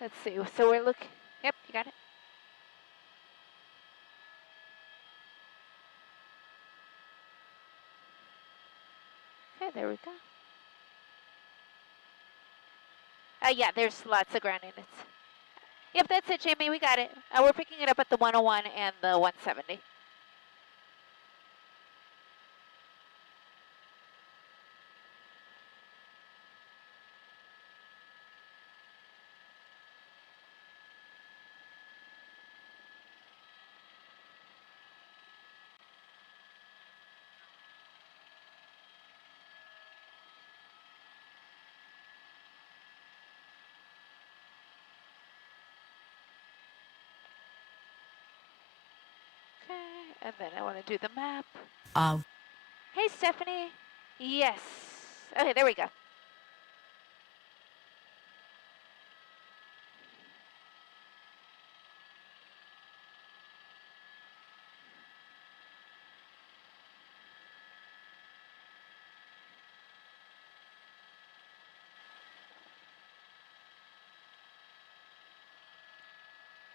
Let's see. So we're looking. Yep, you got it. Okay, there we go. Yeah, there's lots of ground units. Yep, that's it, Jamie. We got it. We're picking it up at the 101 and the 170. Okay, and then I want to do the map. Hey, Stephanie. Yes. Okay, there we go.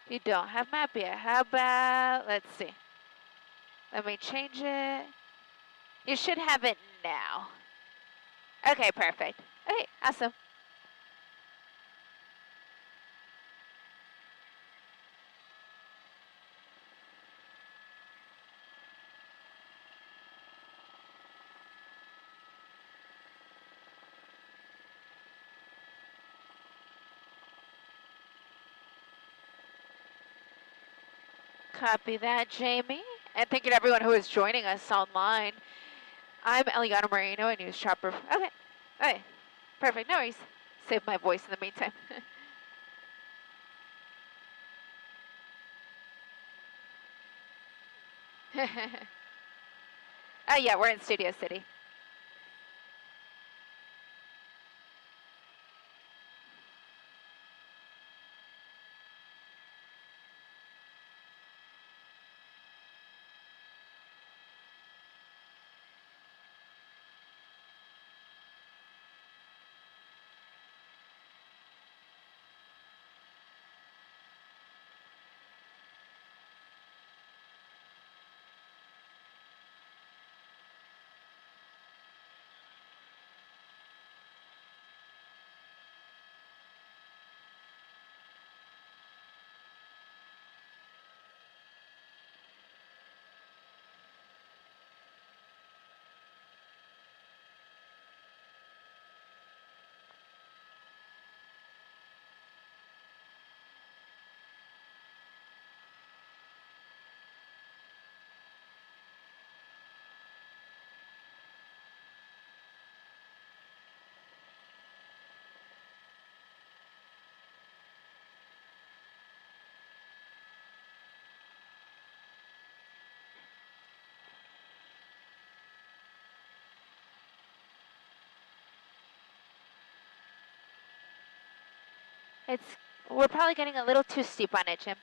You don't have map yet. How about, let's see. Let me change it. You should have it now. Okay, perfect. Okay, awesome. Copy that, Jamie. And thank you to everyone who is joining us online. I'm Eliana Marino, a news chopper. Okay. Okay. Perfect. No worries. Save my voice in the meantime. Oh, yeah, we're in Studio City. It's We're probably getting a little too steep on it, Jim.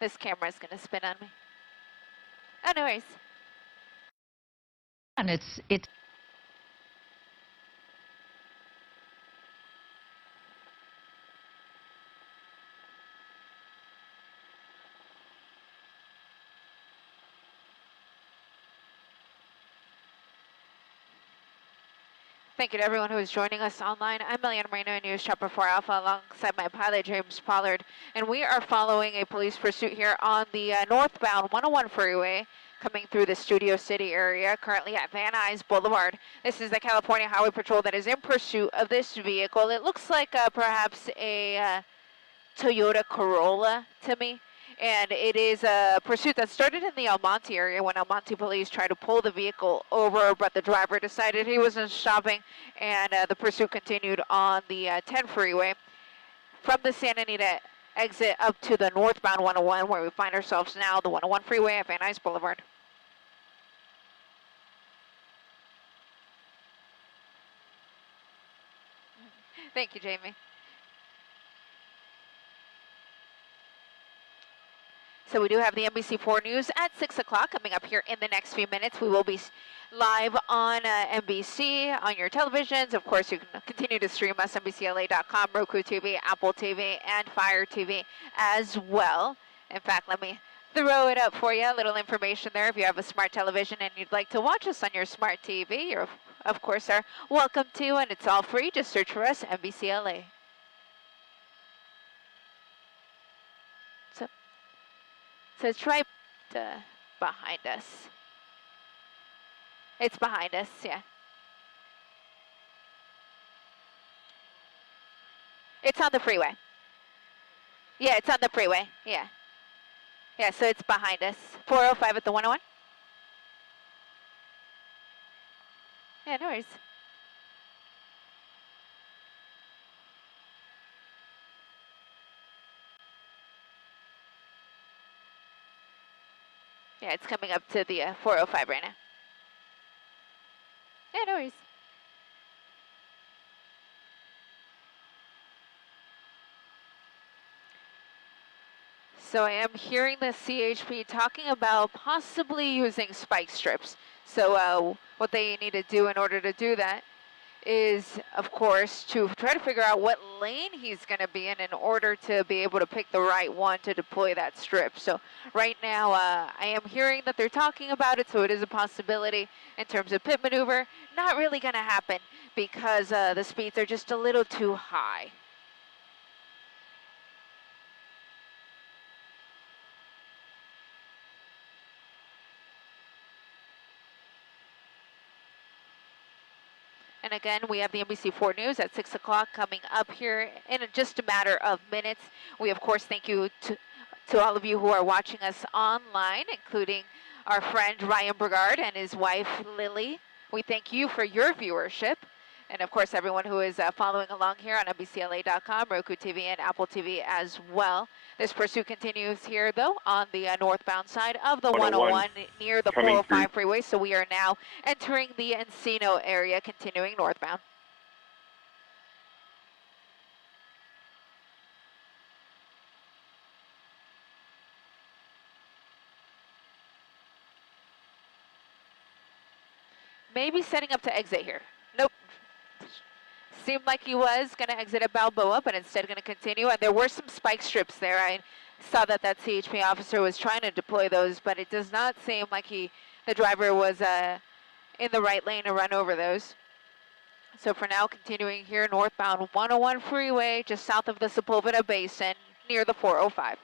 This camera's gonna spin on me. Oh, no worries. And it's Thank you to everyone who is joining us online. I'm Eliana Marino, News Chopper 4 Alpha, alongside my pilot, James Pollard, and we are following a police pursuit here on the northbound 101 freeway coming through the Studio City area, currently at Van Nuys Boulevard. This is the California Highway Patrol that is in pursuit of this vehicle. It looks like perhaps a Toyota Corolla to me. And it is a pursuit that started in the El Monte area when El Monte police tried to pull the vehicle over, but the driver decided he wasn't stopping, and the pursuit continued on the 10 freeway from the Santa Anita exit up to the northbound 101, where we find ourselves now, the 101 freeway at Van Nuys Boulevard. Thank you, Jamie. So we do have the NBC4 News at 6 o'clock coming up here in the next few minutes. We will be live on NBC, on your televisions. Of course, you can continue to stream us, NBCLA.com, Roku TV, Apple TV, and Fire TV as well. In fact, let me throw it up for you, a little information there. If you have a smart television and you'd like to watch us on your smart TV, you're, of course, are welcome to, and it's all free. Just search for us, NBCLA. So it's right behind us. It's behind us, yeah. It's on the freeway. Yeah, it's on the freeway, yeah. Yeah, so it's behind us. 405 at the 101. Yeah, no worries. Yeah, it's coming up to the 405 right now. Yeah, no worries. So I am hearing the CHP talking about possibly using spike strips. So what they need to do in order to do that is, of course, to try to figure out what lane he's going to be in order to be able to pick the right one to deploy that strip. So right now, I am hearing that they're talking about it, so it is a possibility in terms of pit maneuver. Not really going to happen because the speeds are just a little too high. And again, we have the NBC4 News at 6 o'clock coming up here in just a matter of minutes. We, of course, thank you to all of you who are watching us online, including our friend Ryan Brigard and his wife, Lily. We thank you for your viewership. And, of course, everyone who is following along here on NBCLA.com, Roku TV, and Apple TV as well. This pursuit continues here, though, on the northbound side of the 101 near the 405 freeway. So we are now entering the Encino area, continuing northbound. Maybe setting up to exit here. Nope. Seemed like he was going to exit at Balboa, but instead going to continue. And there were some spike strips there. I saw that CHP officer was trying to deploy those, but it does not seem like the driver was in the right lane to run over those. So for now, continuing here northbound 101 freeway, just south of the Sepulveda Basin, near the 405.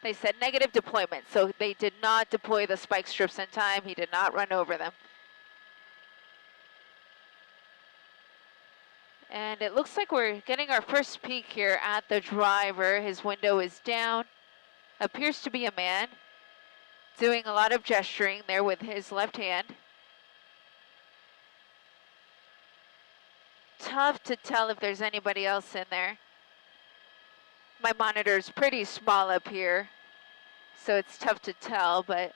They said negative deployment, so they did not deploy the spike strips in time. He did not run over them. And it looks like we're getting our first peek here at the driver. His window is down. Appears to be a man doing a lot of gesturing there with his left hand. Tough to tell if there's anybody else in there. My monitor's pretty small up here, so it's tough to tell, but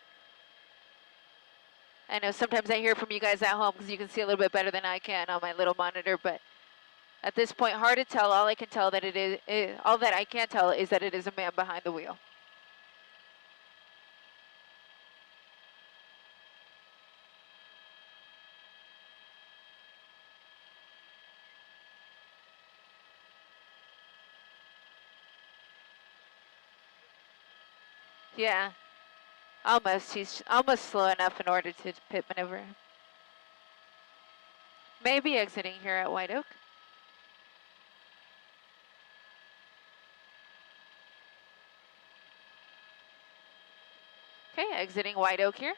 I know sometimes I hear from you guys at home because you can see a little bit better than I can on my little monitor, but at this point, hard to tell. All I can tell that all that I can tell is that it is a man behind the wheel. Yeah, almost. He's almost slow enough in order to pit maneuver. Maybe exiting here at White Oak. Okay, exiting White Oak here.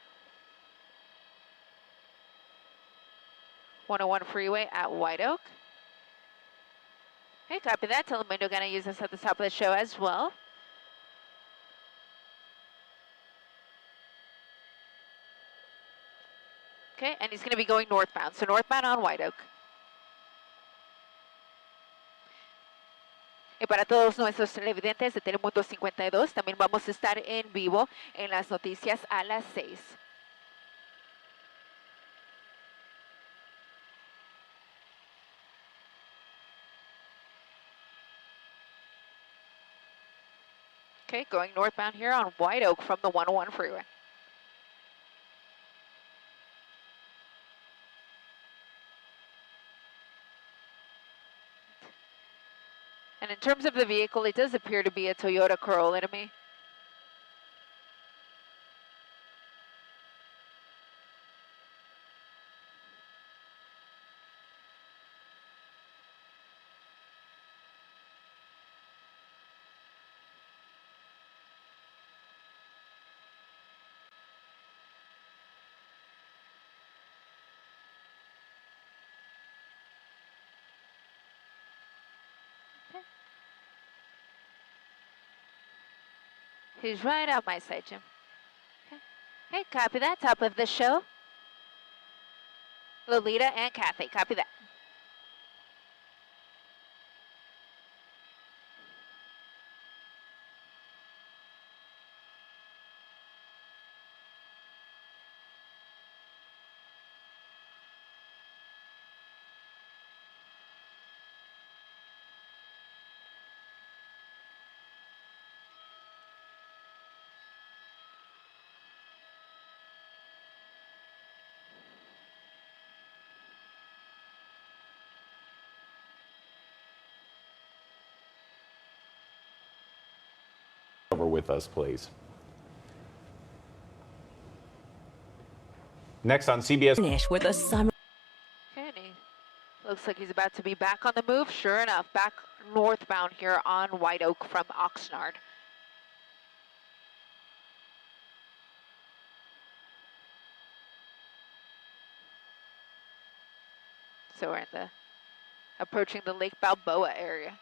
101 freeway at White Oak. Okay, copy that. Telemundo gonna use this at the top of the show as well. Okay, and he's going to be going northbound. So northbound on White Oak. Y para todos nuestros televidentes de Telemundo 52, también vamos a estar en vivo en las noticias a las 6. Okay, going northbound here on White Oak from the 101 freeway. And in terms of the vehicle, it does appear to be a Toyota Corolla to me. He's right out my side, Jim. Okay. Hey, copy that. Top of the show. Lolita and Kathy, copy that. Over with us, please. Next on CBS. With a summer. Okay, and he looks like he's about to be back on the move. Sure enough, back northbound here on White Oak from Oxnard. So we're in the approaching the Lake Balboa area.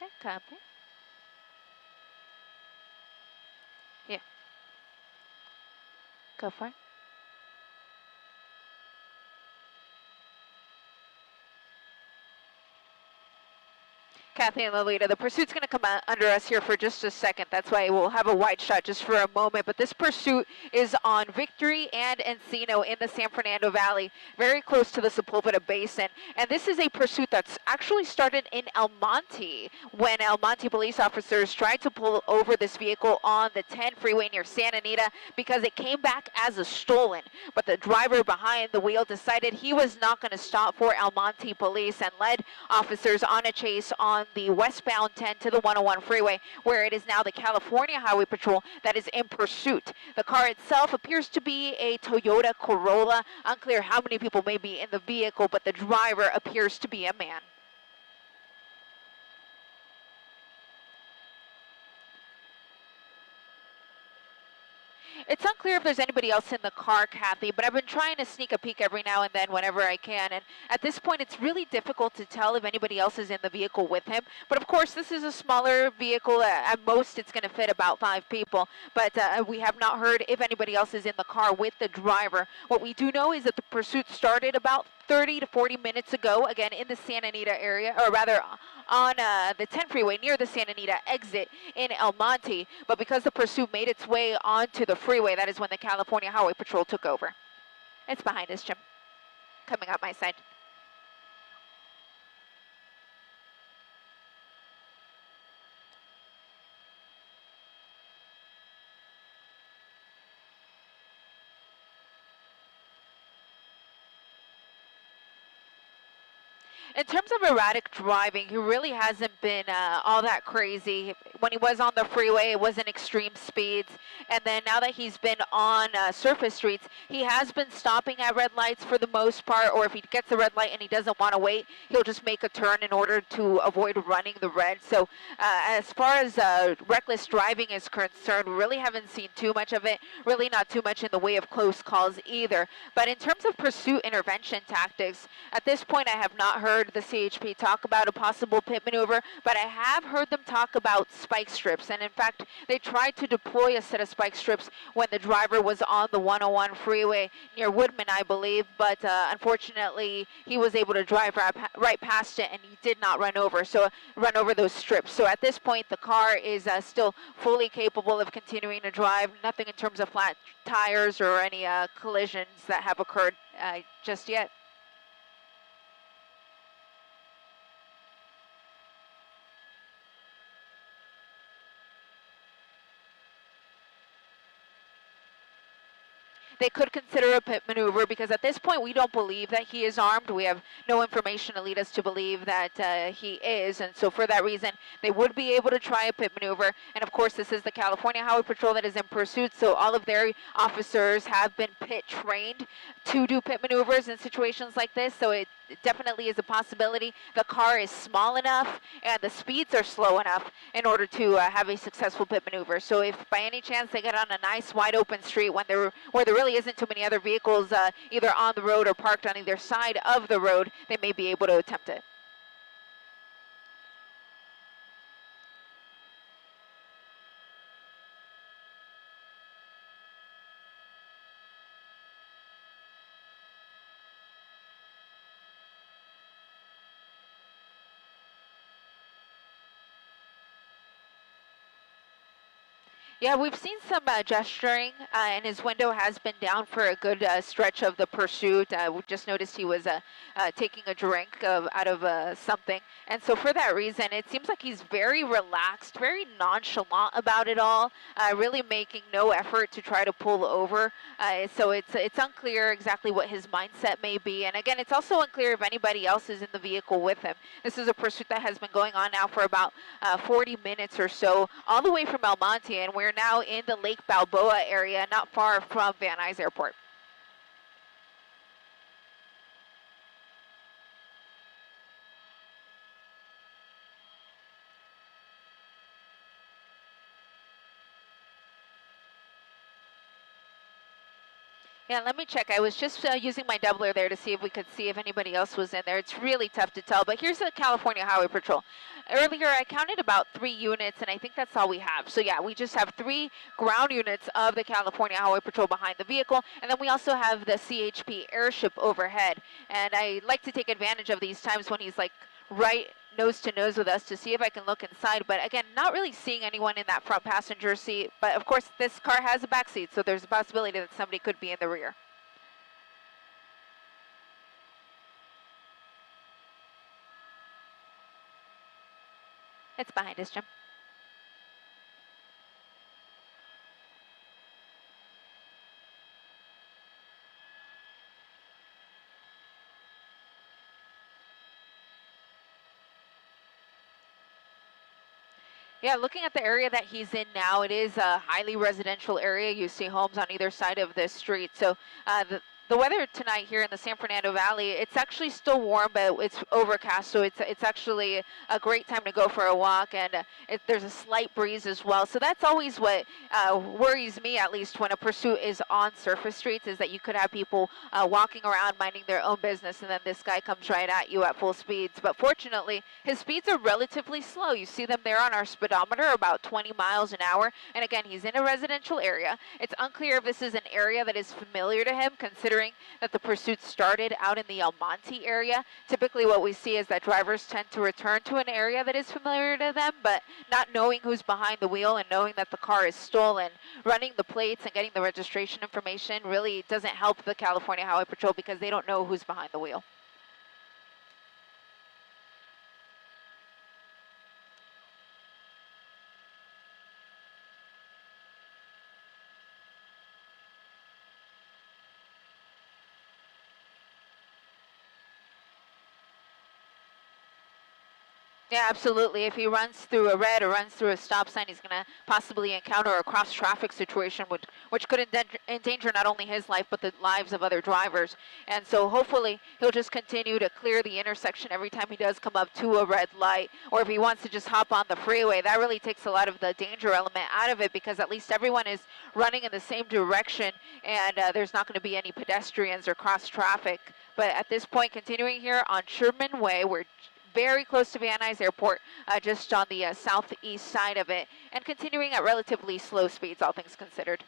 Okay, copy. Yeah. Go for it. Kathy and Lolita, the pursuit's going to come under us here for just a second. That's why we'll have a wide shot just for a moment. But this pursuit is on Victory and Encino in the San Fernando Valley, very close to the Sepulveda Basin. And this is a pursuit that's actually started in El Monte when El Monte police officers tried to pull over this vehicle on the 10 freeway near Santa Anita because it came back as a stolen. But the driver behind the wheel decided he was not going to stop for El Monte police and led officers on a chase on the westbound 10 to the 101 freeway, where it is now the California Highway Patrol that is in pursuit. The car itself appears to be a Toyota Corolla. Unclear how many people may be in the vehicle, but the driver appears to be a man. It's unclear if there's anybody else in the car, Kathy, but I've been trying to sneak a peek every now and then whenever I can. And at this point, it's really difficult to tell if anybody else is in the vehicle with him. But of course, this is a smaller vehicle. At most, it's going to fit about 5 people. But we have not heard if anybody else is in the car with the driver. What we do know is that the pursuit started about 30 to 40 minutes ago, again, in the Santa Anita area, or rather on the 10 freeway near the Santa Anita exit in El Monte. But because the pursuit made its way onto the freeway, that is when the California Highway Patrol took over. It's behind us, Jim. Coming up my side. In terms of erratic driving, he really hasn't been all that crazy. When he was on the freeway, it wasn't extreme speeds. And then now that he's been on surface streets, he has been stopping at red lights for the most part, or if he gets a red light and he doesn't want to wait, he'll just make a turn in order to avoid running the red. So as far as reckless driving is concerned, we really haven't seen too much of it, really not too much in the way of close calls either. But in terms of pursuit intervention tactics, at this point I have not heard the CHP talk about a possible pit maneuver, but I have heard them talk about spike strips. And in fact, they tried to deploy a set of spike strips when the driver was on the 101 freeway near Woodman, I believe, but unfortunately he was able to drive right past it and he did not run over those strips. So at this point the car is still fully capable of continuing to drive, nothing in terms of flat tires or any collisions that have occurred just yet. They could consider a pit maneuver because at this point we don't believe that he is armed. We have no information to lead us to believe that he is, and so for that reason they would be able to try a pit maneuver. And of course this is the California Highway Patrol that is in pursuit, so all of their officers have been pit trained to do pit maneuvers in situations like this, so it definitely is a possibility. The car is small enough and the speeds are slow enough in order to have a successful pit maneuver. So if by any chance they get on a nice wide open street where there really isn't too many other vehicles either on the road or parked on either side of the road, they may be able to attempt it. Yeah, we've seen some gesturing, and his window has been down for a good stretch of the pursuit. We just noticed he was taking a drink out of something. And so for that reason, it seems like he's very relaxed, very nonchalant about it all, really making no effort to try to pull over. So it's unclear exactly what his mindset may be. And again, it's also unclear if anybody else is in the vehicle with him. This is a pursuit that has been going on now for about 40 minutes or so, all the way from El Monte, and we're now in the Lake Balboa area, not far from Van Nuys Airport. Yeah, let me check. I was just using my doubler there to see if we could see if anybody else was in there. It's really tough to tell, but here's the California Highway Patrol. Earlier, I counted about 3 units, and I think that's all we have. So yeah, we just have 3 ground units of the California Highway Patrol behind the vehicle, and then we also have the CHP airship overhead. And I like to take advantage of these times when he's like right nose to nose with us to see if I can look inside, but again, not really seeing anyone in that front passenger seat. But of course this car has a back seat, so there's a possibility that somebody could be in the rear. It's behind us, Jim. Yeah, looking at the area that he's in now, it is a highly residential area. You see homes on either side of the street. So the weather tonight here in the San Fernando Valley, it's actually still warm, but it's overcast, so it's actually a great time to go for a walk, and there's a slight breeze as well. So that's always what worries me, at least, when a pursuit is on surface streets, is that you could have people walking around minding their own business, and then this guy comes right at you at full speeds. But fortunately, his speeds are relatively slow. You see them there on our speedometer, about 20 miles an hour, and again, he's in a residential area. It's unclear if this is an area that is familiar to him, considering that the pursuit started out in the El Monte area. Typically what we see is that drivers tend to return to an area that is familiar to them, but not knowing who's behind the wheel and knowing that the car is stolen, running the plates and getting the registration information really doesn't help the California Highway Patrol because they don't know who's behind the wheel. Yeah, absolutely. If he runs through a red or runs through a stop sign, he's going to possibly encounter a cross-traffic situation, which could endanger not only his life, but the lives of other drivers. And so hopefully he'll just continue to clear the intersection every time he does come up to a red light, or if he wants to just hop on the freeway. That really takes a lot of the danger element out of it, because at least everyone is running in the same direction, and there's not going to be any pedestrians or cross-traffic. But at this point, continuing here on Sherman Way, we're very close to Van Nuys Airport, just on the southeast side of it, and continuing at relatively slow speeds, all things considered.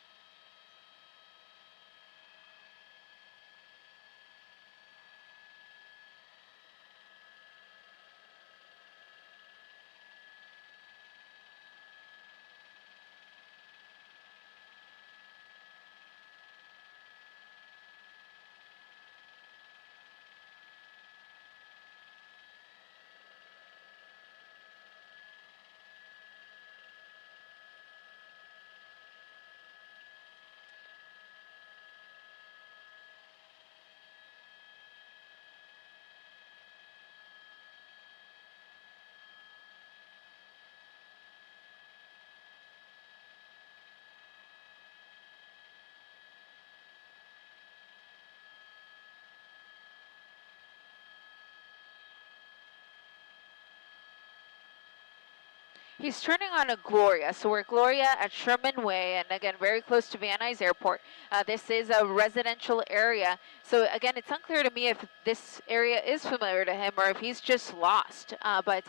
He's turning on a Gloria, so we're Gloria at Sherman Way, and again, very close to Van Nuys Airport. This is a residential area, so again, it's unclear to me if this area is familiar to him or if he's just lost. But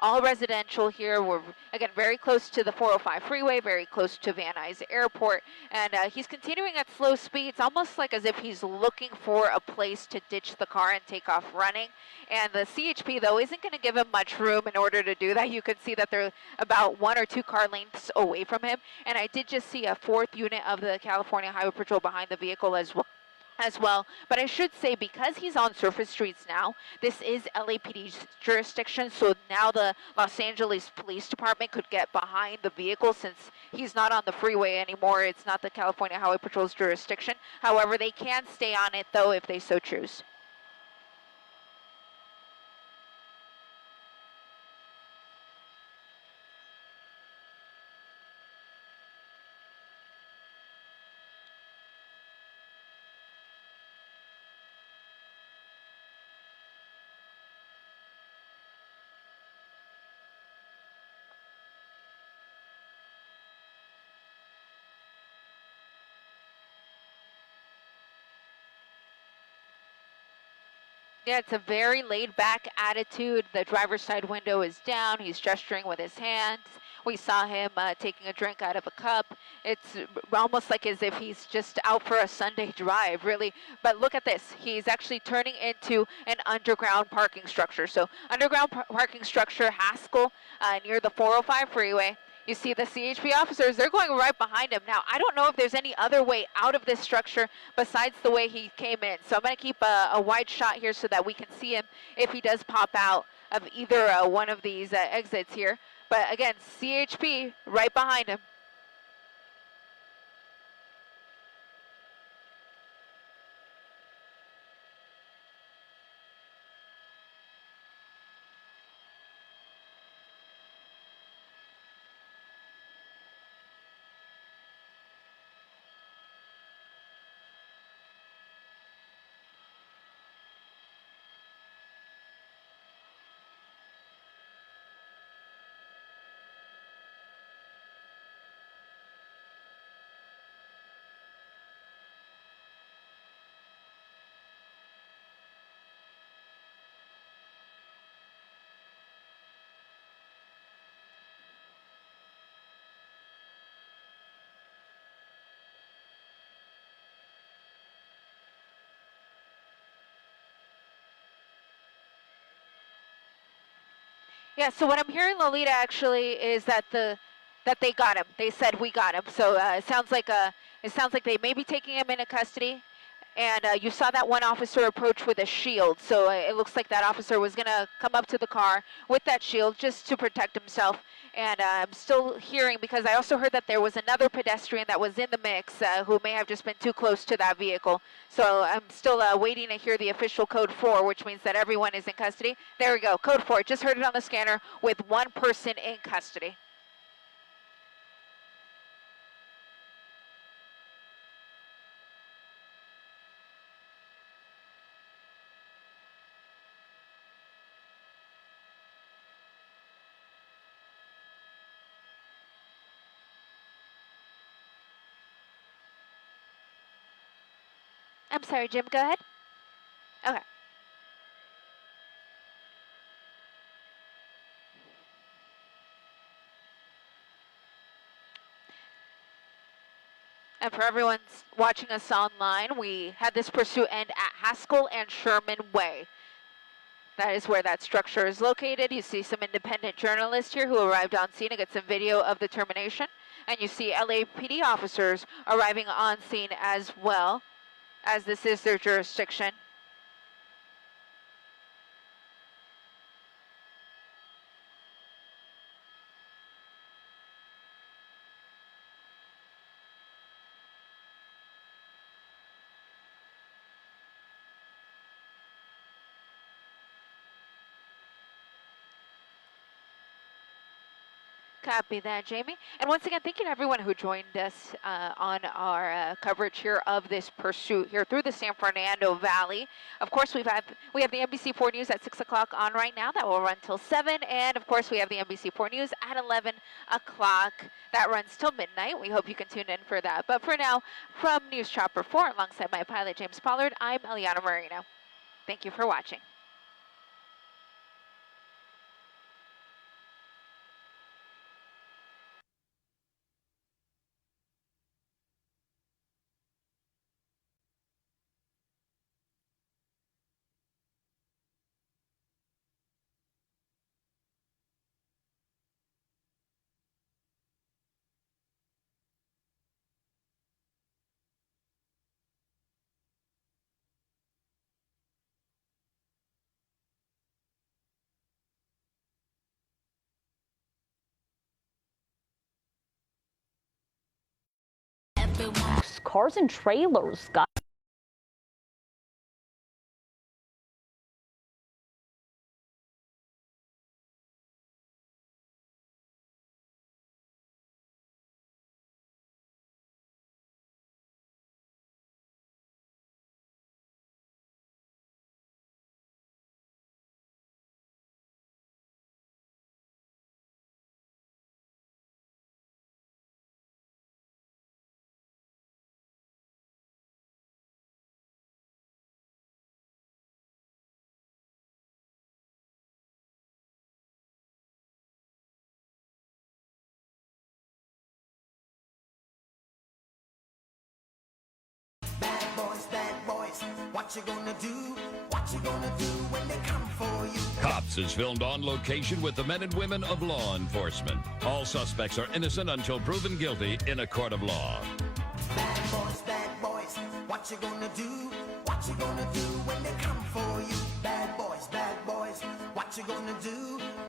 all residential here. We're, again, very close to the 405 freeway, very close to Van Nuys Airport, and he's continuing at slow speeds, almost like as if he's looking for a place to ditch the car and take off running. And the CHP, though, isn't going to give him much room in order to do that. You can see that they're about 1 or 2 car lengths away from him. And I did just see a 4th unit of the California Highway Patrol behind the vehicle as well. But I should say, because he's on surface streets now, this is LAPD's jurisdiction, so now the Los Angeles Police Department could get behind the vehicle since he's not on the freeway anymore. It's not the California Highway Patrol's jurisdiction. However, they can stay on it, though, if they so choose. Yeah, it's a very laid-back attitude. The driver's side window is down. He's gesturing with his hands. We saw him taking a drink out of a cup. It's almost like as if he's just out for a Sunday drive, really. But look at this. He's actually turning into an underground parking structure. So underground parking structure, Haskell, near the 405 freeway. You see the CHP officers, they're going right behind him. Now, I don't know if there's any other way out of this structure besides the way he came in. So I'm going to keep a wide shot here so that we can see him if he does pop out of either one of these exits here. But again, CHP right behind him. Yeah, so what I'm hearing, Lolita, actually, is that they got him. They said we got him. So it sounds like they may be taking him into custody. And you saw that one officer approach with a shield. So it looks like that officer was going to come up to the car with that shield just to protect himself. And I'm still hearing, because I also heard that there was another pedestrian that was in the mix who may have just been too close to that vehicle. So I'm still waiting to hear the official code 4, which means that everyone is in custody. There we go, code 4. Just heard it on the scanner with one person in custody. I'm sorry, Jim, go ahead. Okay. And for everyone watching us online, we had this pursuit end at Haskell and Sherman Way. That is where that structure is located. You see some independent journalists here who arrived on scene to get some video of the termination. And you see LAPD officers arriving on scene as well, as this is their jurisdiction. Copy that, Jamie. And once again, thank you to everyone who joined us on our coverage here of this pursuit here through the San Fernando Valley. Of course, we have the NBC4 News at 6 o'clock on right now. That will run till 7. And of course, we have the NBC4 News at 11 o'clock. That runs till midnight. We hope you can tune in for that. But for now, from News Chopper 4, alongside my pilot, James Pollard, I'm Eliana Marino. Thank you for watching. Cars and trailers got bad boys, what you gonna do? What you gonna do when they come for you? Cops is filmed on location with the men and women of law enforcement. All suspects are innocent until proven guilty in a court of law. Bad boys, what you gonna do? What you gonna do when they come for you? Bad boys, what you gonna do?